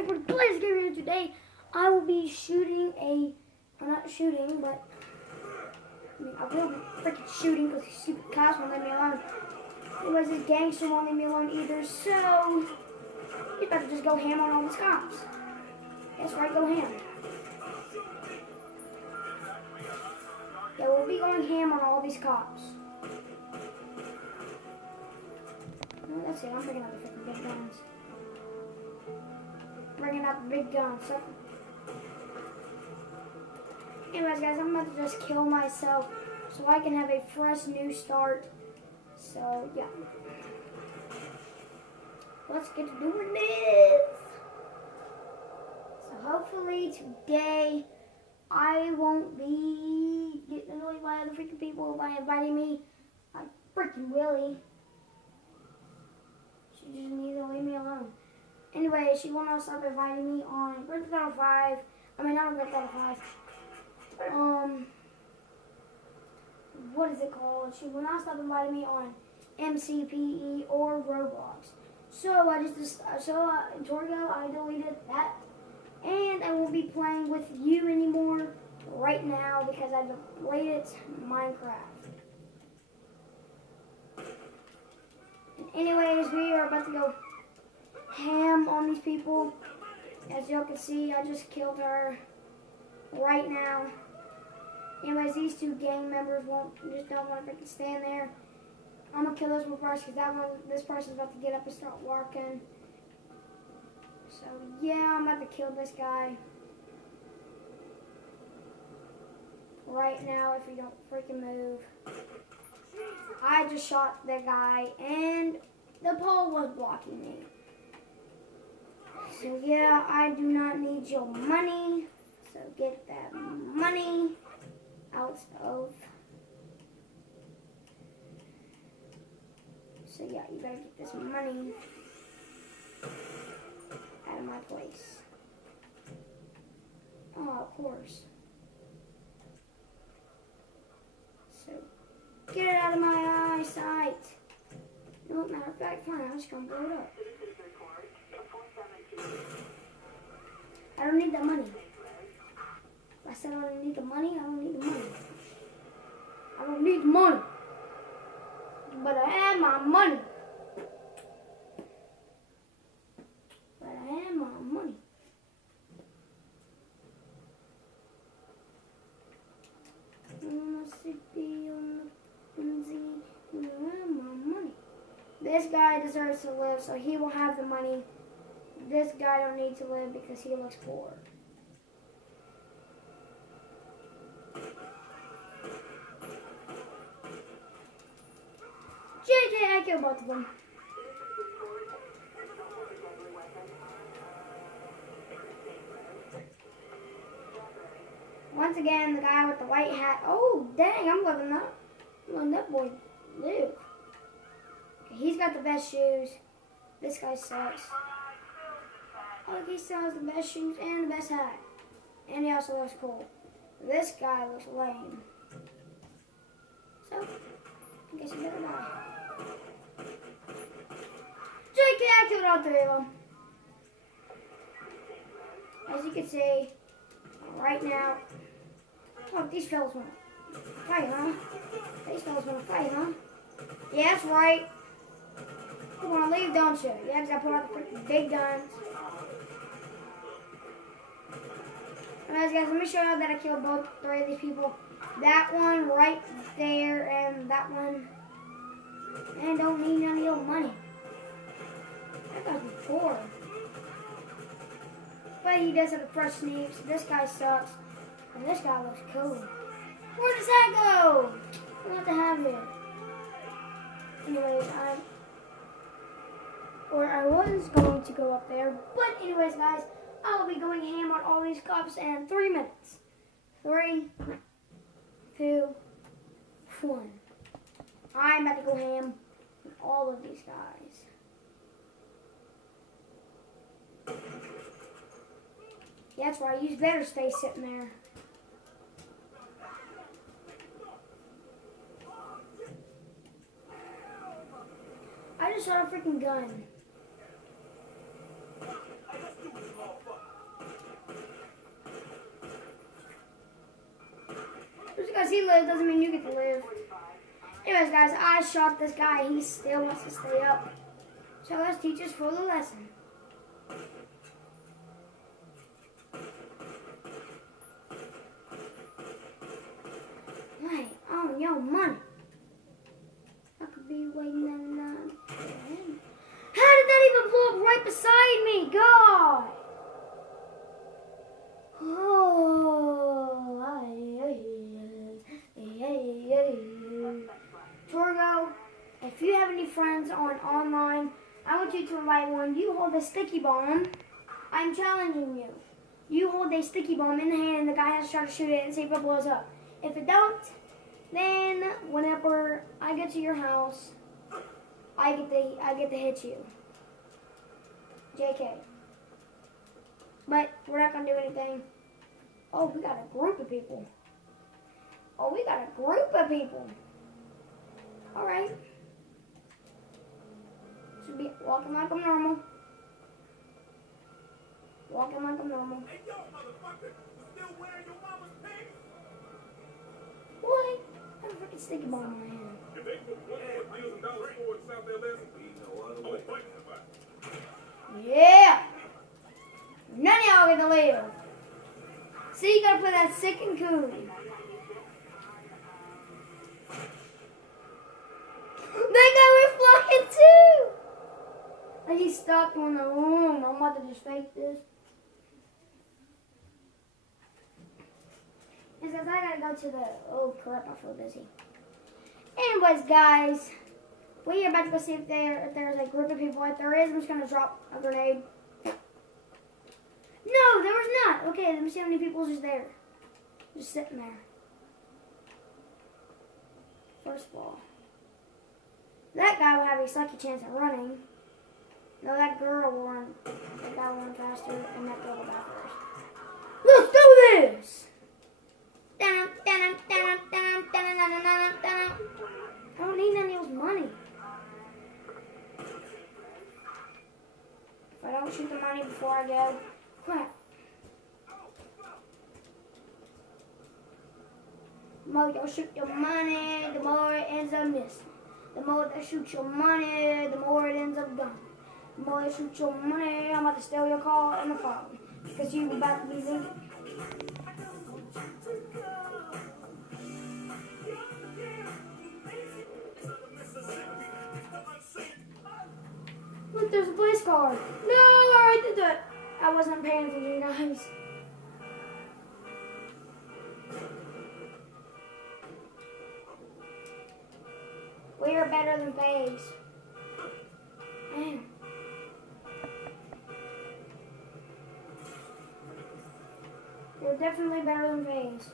back for Blaze Gamer. Today I will be shooting well, not shooting, but I will be freaking shooting because these stupid cops won't let me alone. Anyways, this gangster won't leave me alone either, so he's about to just go ham on all these cops. That's right, go ham. Yeah, we'll be going ham on all these cops. Well, that's it, I'm bringing out the freaking big guns. Bringing out the big guns. So, anyways, guys, I'm about to just kill myself so I can have a fresh new start. So, yeah. Let's get to doing this. So, hopefully today I won't be getting annoyed by other freaking people by inviting me. Like freaking Willie. She just needs to leave me alone. Anyway, she will not stop inviting me on Grand Theft Auto 5. I mean, not on Grand Theft Auto 5. What is it called? She will not stop inviting me on MCPE or Roblox. So Torgo, I deleted that. And I won't be playing with you anymore right now because I deleted Minecraft. And anyways, we are about to go ham on these people. As y'all can see, I just killed her right now. Anyways, these two gang members just don't want to freaking stand there. I'm gonna kill this one first because this person's about to get up and start walking. So yeah, I'm about to kill this guy right now if we don't freaking move. I just shot that guy and the pole was blocking me. So yeah, I do not need your money. So get that money out of. So yeah, you better get this money out of my place. Oh, of course. So get it out of my eyesight. No, matter of fact, fine, I'm just gonna blow it up. I don't need the money. If I said I don't need the money, I don't need the money. I don't need the money. But I have my money. But I have my money. This guy deserves to live, so he will have the money. This guy don't need to live because he looks poor. JK, I killed both of them. Once again, the guy with the white hat. Oh, dang, I'm letting that boy live. Okay, he's got the best shoes. This guy sucks. Oh, he still has the best shoes and the best hat. And he also looks cool. This guy looks lame. So, I guess you better die. JK, I killed all three of them. As you can see, right now. Oh, these fellas want to fight, huh? These fellas want to fight, huh? Yeah, that's right. You want to leave, don't you? Yeah, because I put out the freaking big guns. Alright, guys, let me show you that I killed both three of these people. That one right there and that one. And don't need none of your money. That guy's poor. But he does have a fresh sneak, so this guy sucks. And this guy looks cool. Where does that go? I want to have it. Anyways, I was going to go up there. But anyways, guys, I'll be going ham on all these cops in 3 minutes. 3, 2, 1. I'm about to go ham on all of these guys. Yeah, that's right. You better stay sitting there. I just shot a freaking gun. because he lived doesn't mean you get to live. Anyways, guys, I shot this guy. He still wants to stay up. So let's teach us for the lesson. Hey, on your money. I could be waiting in line. How did that even pull up right beside me? God! Oh, Torgo, if you have any friends on online, I want you to invite one. You hold a sticky bomb. I'm challenging you. You hold a sticky bomb in the hand and the guy has to try to shoot it and see if it blows up. If it don't, then whenever I get to your house, I get to hit you. JK. But we're not gonna do anything. Oh, we got a group of people. Oh, we got a group of people. Alright. Should be walking like I'm normal. Walking like I'm normal. Hey, yo, motherfucker! You still wearing your mama's pants? What? I have a freaking sticky bomb in my hand. If they put $1 million towards South LS, I'm fighting about it. Yeah! None of y'all get to live. See, you gotta put that sick and cool. That guy was flying too! And he's stuck in the room. I'm about to just fake this. It says I gotta go to the... Oh crap, I feel dizzy. Anyways, guys. We are about to go see if there's a group of people. If there is, I'm just gonna drop a grenade. No, there was not. Okay, let me see how many people is there. Just sitting there. First of all, that guy will have a sucky chance at running. No, that girl will run. That guy will run faster, and that girl will die first. Let's do this! I don't need none of y'all's money. If I don't shoot the money before I go, crap. The more y'all shoot your money, the more it ends up missing. The more they shoot your money, the more it ends up gone. The more they shoot your money, I'm about to steal your car and the phone. Because you about to be leaving. Look, there's a police car. No, I did that. I wasn't paying attention, guys. We are better than FaZe. Man. We're definitely better than FaZe.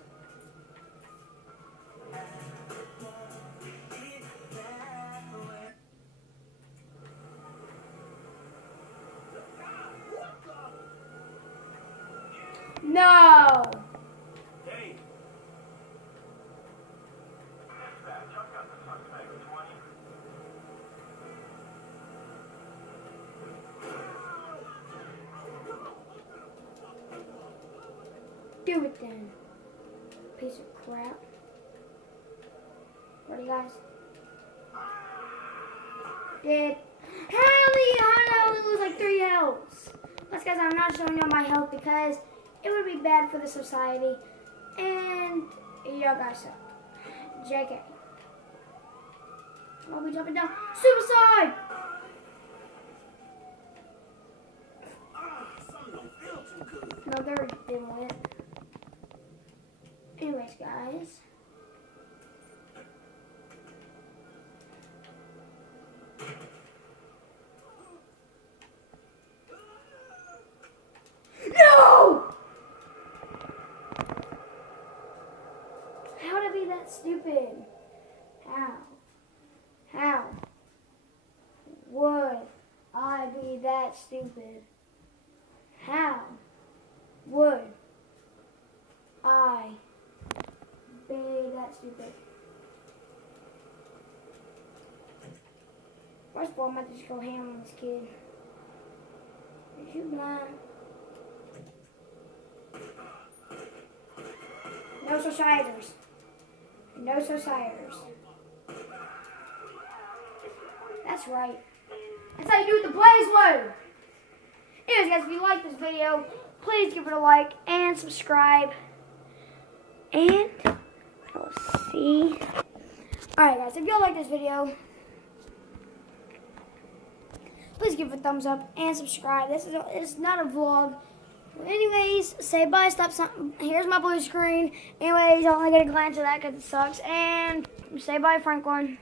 No! Do it then. Piece of crap. Ready, guys? Dead. How did I lose like 3 healths? Plus, guys, I'm not showing you my health because it would be bad for the society. And y'all guys suck. JK. I'll be jumping down. Suicide! No, there didn't win. Anyways, guys. No! How to be that stupid? How would I be that stupid? How would I be that stupid? First of all, I'm about to just go ham on this kid. Is you blind? No societers. No societies. That's right. That's how you do it the Blaze way. Anyways, guys, if you like this video, please give it a like and subscribe. And let's see. Alright, guys, if y'all like this video, please give it a thumbs up and subscribe. It's not a vlog. Anyways, say bye. Stop. Here's my blue screen. Anyways, I'm only gonna glance at that because it sucks. And say bye, Franklin.